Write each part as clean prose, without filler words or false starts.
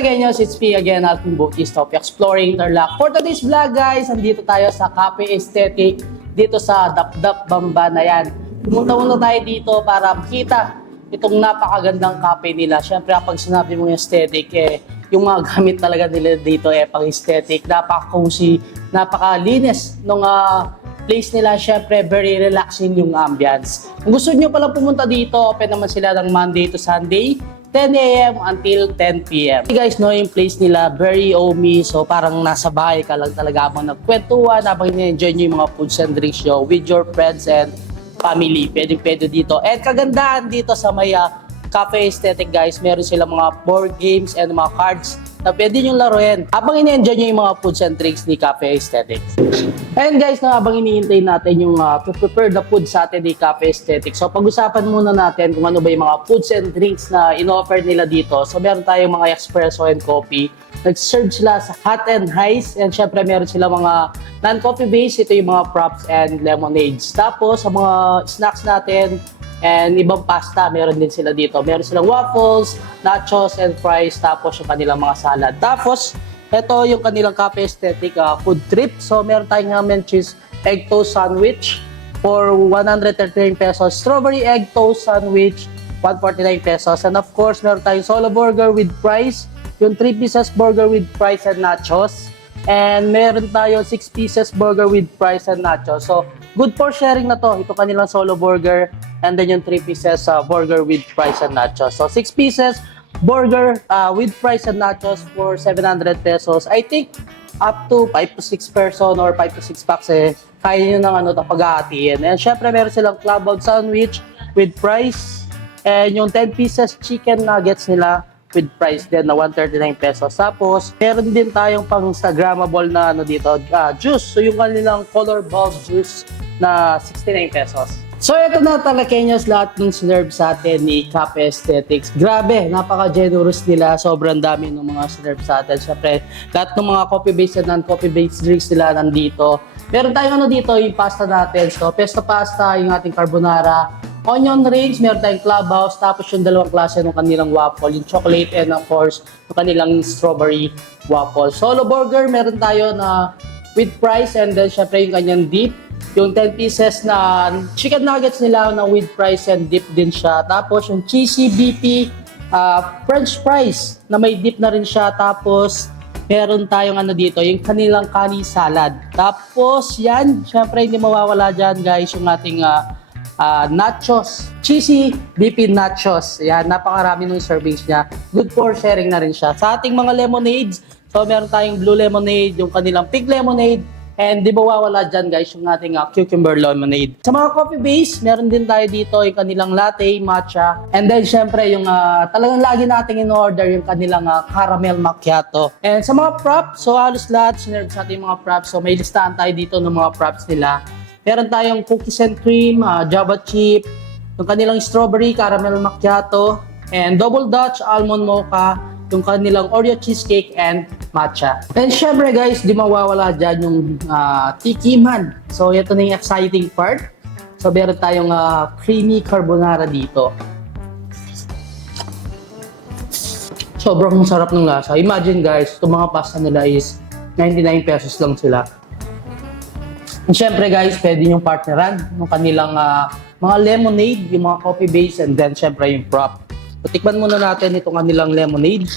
Talageños, it's me again, Alvin Bautista of Exploring Tarlac. For today's vlog guys, andito tayo sa Cafe Aesthetic dito sa Dapdap Bamba na yan. Pumunta muna tayo dito para makita itong napakagandang cafe nila. Siyempre kapag sinabi mong aesthetic, yung mga gamit talaga nila dito pang aesthetic. Napaka-cozy, napakalinis nung place nila. Siyempre very relaxing yung ambience. Kung gusto nyo pala pumunta dito, open naman sila ng Monday to Sunday, 10 a.m. until 10 p.m. You guys know yung place nila, very homey. So parang nasa bahay ka lang talaga habang nagkwentuhan, habang na-enjoy nyo yung mga foods and drinks nyo with your friends and family. Pwede dito. And kagandahan dito sa may Cafe Aesthetic guys, meron silang mga board games and mga cards na pwede nyo laruin habang ina-enjoy nyo yung mga foods and drinks ni Cafe Aesthetic. And guys, habang iniintay natin yung prepare the food sa atin ni Cafe Aesthetic. So pag-usapan muna natin kung ano ba yung mga foods and drinks na in-offer nila dito. So meron tayong mga espresso and coffee. Nag-serve sila sa hot and ice. And syempre meron sila mga non-coffee base. Ito yung mga props and lemonades. Tapos sa mga snacks natin, and ibang pasta, meron din sila dito. Meron silang waffles, nachos, and fries, tapos yung kanilang mga salad. Tapos, ito yung kanilang Cafe Aesthetic food trip. So, meron tayong ham and cheese egg toast sandwich for 139 pesos. Strawberry egg toast sandwich, 149 pesos. And of course, meron tayong solo burger with fries, yung 3 pieces burger with fries and nachos. And meron tayo 6 pieces burger with fries and nachos. So, good for sharing na to. Ito kanilang solo burger. And then yung 3 pieces burger with fries and nachos. So 6 pieces burger with fries and nachos for 700 pesos. I think up to 5 to 6 person or 5 to 6 packs kaya nyo ng pag-ahatiin. And syempre meron silang club out sandwich with fries. And yung 10 pieces chicken nuggets nila with fries din na 139 pesos. Tapos meron din tayong pang Instagrammable na dito, juice. So yung kanilang color bulb juice na 69 pesos. So ito na Talageños, lahat ng sinerve sa atin ni Cafe Aesthetics. Grabe, napaka-generous nila. Sobrang dami ng mga sinerve sa atin. Siyempre, lahat ng mga coffee-based and non-coffee-based drinks nila nandito. Meron tayong dito, yung pasta natin. So, pesto pasta, yung ating carbonara, onion rings, meron tayong clubhouse, tapos yung dalawang klase ng kanilang waffle, yung chocolate and of course, yung kanilang strawberry waffle. Solo burger, meron tayo na with fries and then syempre yung kanyang dip. Yung 10 pieces na chicken nuggets nila na with fries and dip din siya. Tapos yung cheesy BP french fries na may dip na rin siya. Tapos meron tayong dito, yung kanilang kani salad. Tapos yan, syempre hindi mawawala dyan guys, yung ating nachos. Cheesy BP nachos. Yan, napakarami ng servings niya. Good for sharing na rin siya. Sa ating mga lemonades, so meron tayong blue lemonade, yung kanilang pink lemonade, and di ba mawawala dyan guys yung ating cucumber lemonade. Sa mga coffee base, meron din tayo dito yung kanilang latte, matcha. And then syempre yung talagang lagi nating in-order yung kanilang caramel macchiato. And sa mga props, so halos lahat sinerve sa ating mga props. So may listahan tayo dito ng mga props nila. Meron tayong cookies and cream, java chip, yung kanilang strawberry caramel macchiato, and double Dutch almond mocha, yung kanilang Oreo cheesecake and matcha. And syempre guys, di mawawala dyan yung tikiman. So ito na yung exciting part. So meron tayong creamy carbonara dito. Sobrang sarap ng lasa. Imagine guys, itong mga pasta nila is 99 pesos lang sila. And syempre guys, pwede yung partneran ng kanilang mga lemonade, yung mga coffee base, and then syempre yung prop. So, tikman muna natin itong kanilang lemonade.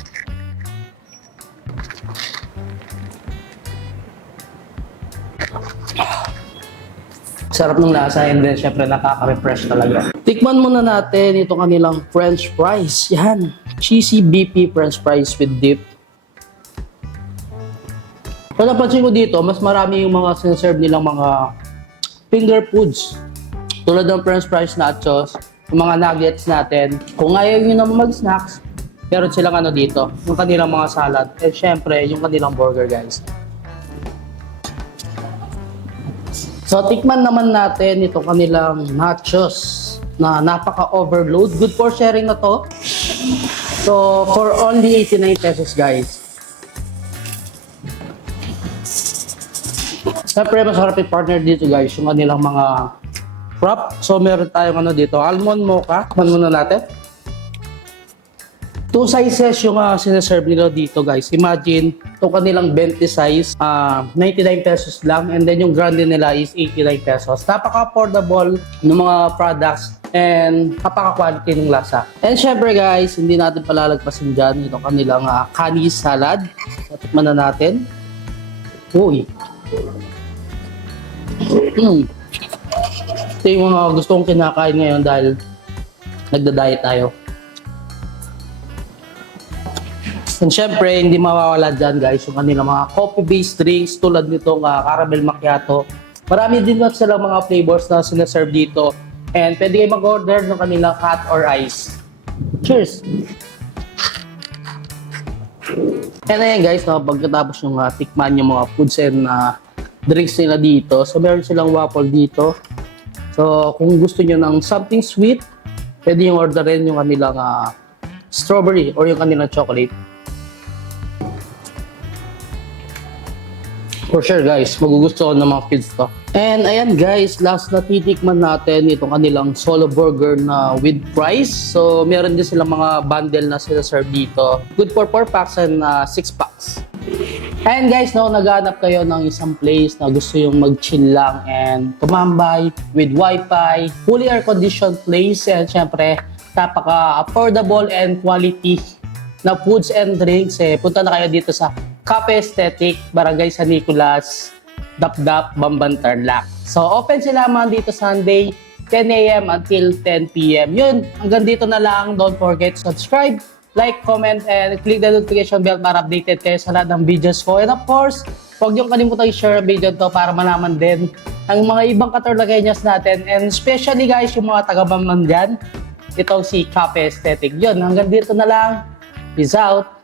Sarap ng lasa and then syempre nakaka-refresh talaga. Tikman muna natin itong kanilang french fries. Yan, cheesy BP french fries with dip. So napansin ko dito, mas marami yung mga sinaserve nilang mga finger foods. Tulad ng french fries, nachos, yung mga nuggets natin. Kung ayaw nyo naman mag-snacks, meron silang dito, yung kanilang mga salad. And syempre, yung kanilang burger guys. So, tikman naman natin itong kanilang nachos na napaka-overload. Good for sharing na to. So, for only 89 pesos guys. Siyempre, masarap yung partner dito guys, yung kanilang mga prop. So, meron tayong dito, almond mocha. Tikman muna natin. Two sizes yung sinaserve nila dito guys. Imagine, itong kanilang 20 size, 99 pesos lang. And then yung grande nila is 89 pesos. Napaka-affordable ng mga products and napaka-quality ng lasa. And syempre guys, hindi natin palalagpasin dyan itong kanilang kanis salad. So, tikman na natin. Uy. Ito yung mga gusto kong kinakain ngayon dahil nagda-diet tayo. And syempre, hindi mawawala dyan guys yung kanilang mga coffee-based drinks tulad nitong caramel macchiato. Marami din silang mga flavors na sinaserve dito. And pwede kayo mag-order ng kanilang hot or ice. Cheers! And ayan guys, pagkatapos yung tikman yung mga foods and drinks nila dito. So meron silang waffle dito. So kung gusto nyo ng something sweet, pwede yung orderin yung kanilang strawberry or yung kanilang chocolate. For sure guys, magugustuhan ng mga kids to. And ayan guys, last na titikman natin itong kanilang solo burger na with fries. So meron din silang mga bundle na sila-serve dito. Good for 4 packs and 6 packs. And guys, naghanap kayo ng isang place na gusto yung mag-chill lang and tumambay with wifi, fully air-conditioned place, and syempre, napaka-affordable and quality na foods and drinks. Punta na kayo dito sa Cafe Aesthetic, Barangay San Nicolas, Dapdap, Bamban, Tarlac. So, open sila mga dito Sunday, 10 a.m. until 10 p.m. Yun, hanggang dito na lang. Don't forget to subscribe, like, comment, and click the notification bell para updated kayo sa lahat ng videos ko. And of course, huwag niyong kalimutan i-share ang video to para malaman din ang mga ibang Katarlagueños natin. And especially guys, yung mga taga-Bamban dyan, itong si Cafe Aesthetic. Yun, hanggang dito na lang. Peace out!